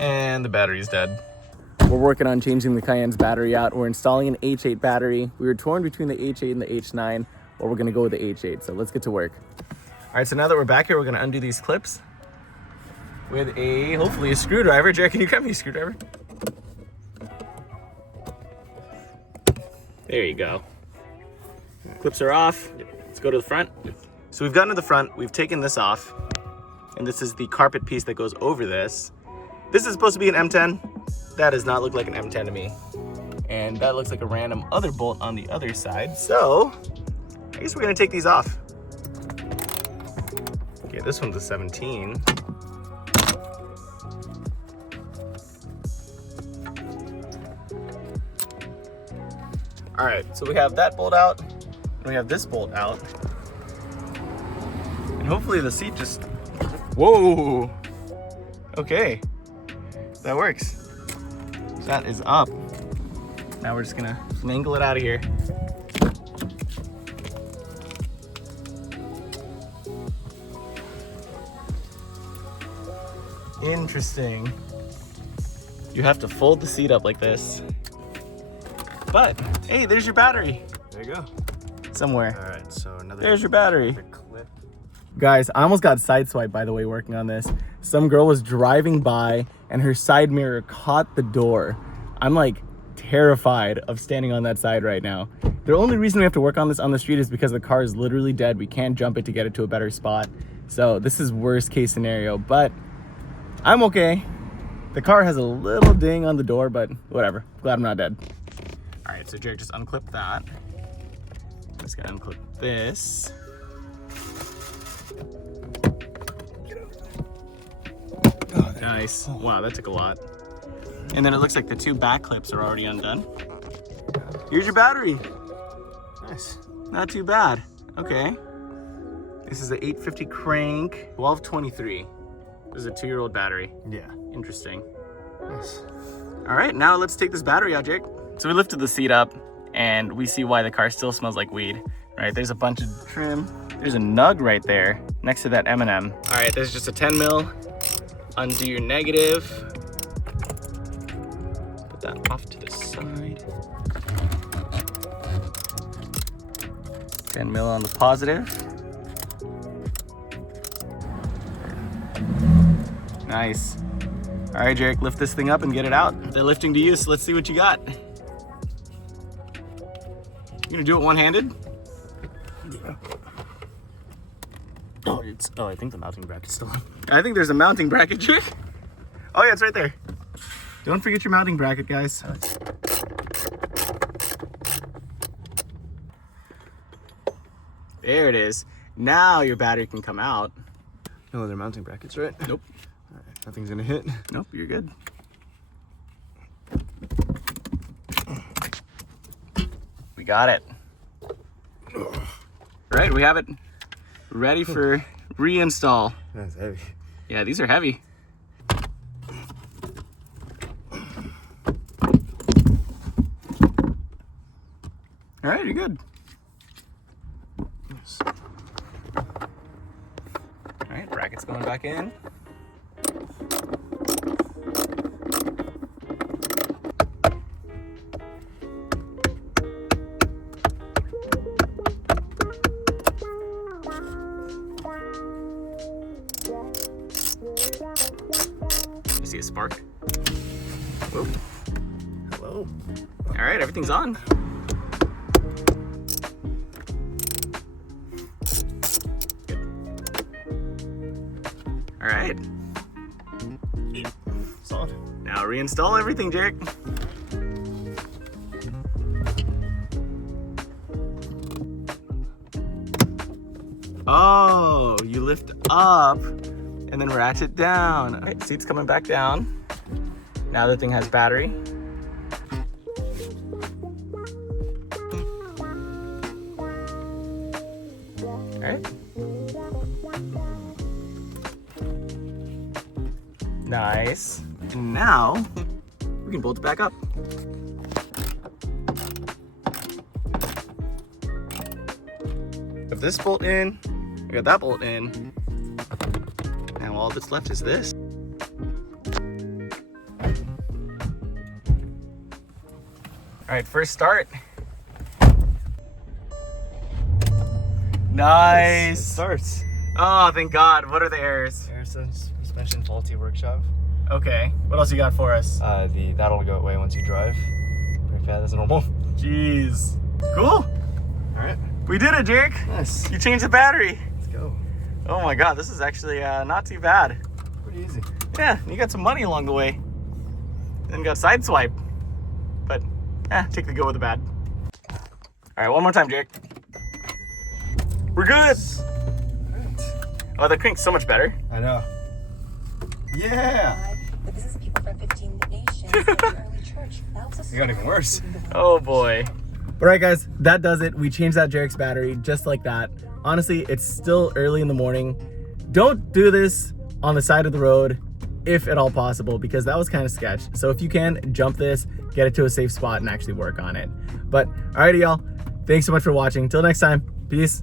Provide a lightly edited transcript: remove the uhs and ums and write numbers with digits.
And the battery's dead. We're working on changing the Cayenne's battery out. We're installing an H8 battery. We were torn between the H8 and the H9, but we're gonna go with the H8, so let's get to work. All right, so now that we're back here, we're gonna undo these clips with hopefully a screwdriver. Jared, can you grab me a screwdriver? There you go. Clips are off. Let's go to the front. So we've gotten to the front, we've taken this off, and this is the carpet piece that goes over this. This is supposed to be an M10. That does not look like an M10 to me. And that looks like a random other bolt on the other side. So, I guess we're gonna take these off. Okay, this one's a 17. All right, so we have that bolt out, and we have this bolt out. And hopefully the seat just, whoa. Okay, that works. That is up. Now we're just gonna finagle it out of here. Interesting. You have to fold the seat up like this. But, hey, there's your battery. There you go. Somewhere. All right, so another. There's your battery. Clip. Guys, I almost got sideswiped, by the way, working on this. Some girl was driving by and her side mirror caught the door. I'm like terrified of standing on that side right now. The only reason we have to work on this on the street is because the car is literally dead. We can't jump it to get it to a better spot. So this is worst case scenario, but I'm okay. The car has a little ding on the door, but whatever. Glad I'm not dead. All right, so Jared just unclipped that. Just gotta unclip this. Oh, nice. Wow, that took a lot. And then it looks like the two back clips are already undone. Here's your battery. Nice. Not too bad. Okay. This is the 850 crank, 1223. This is a 2-year-old battery. Yeah. Interesting. Nice. All right, now let's take this battery out, Jake. So we lifted the seat up and we see why the car still smells like weed, right? There's a bunch of trim. There's a nug right there next to that M&M. All right, there's just a 10 mil. Undo your negative. Put that off to the side. 10 mil on the positive. Nice. All right, Jarek, lift this thing up and get it out. They're lifting to you, so let's see what you got. You gonna do it one-handed? Yeah. Oh, I think the mounting bracket's still on. I think there's a mounting bracket, Jarek. Oh yeah, it's right there. Don't forget your mounting bracket, guys. There it is. Now your battery can come out. No other mounting brackets, right? Nope. All right, nothing's gonna hit. Nope, you're good. We got it. All right, we have it ready for reinstall. That's heavy. Yeah, these are heavy. All right, you're good. Nice. All right, bracket's going back in. You see a spark? Whoa. Hello. All right, everything's on. All right. Solid. Now reinstall everything, Jake. Oh, you lift up and then ratchet down. All right, seat's coming back down. Now the thing has battery. All right. Nice. And now we can bolt it back up. Have this bolt in, we got that bolt in. Now all that's left is this. right, first start. Nice. It starts. Oh, thank God. What are the errors? Air suspension faulty workshop. Okay. What else you got for us? That'll go away once you drive. Brake pad is normal. Jeez. Cool. All right. We did it, Jake. Nice. You changed the battery. Let's go. Oh my God, this is actually not too bad. Pretty easy. Yeah, you got some money along the way. Then got sideswipe. But, take the good with the bad. All right, one more time, Jake. We're good. Oh, the crank's so much better. I know. Yeah. But this is people from 15 nations in the early church. That was a It got even worse. Oh boy. All right, guys, that does it. We changed that Jarek's battery just like that. Honestly, it's still early in the morning. Don't do this on the side of the road if at all possible, because that was kind of sketch. So if you can, jump this, get it to a safe spot and actually work on it. But alrighty, y'all. Thanks so much for watching. Till next time, peace.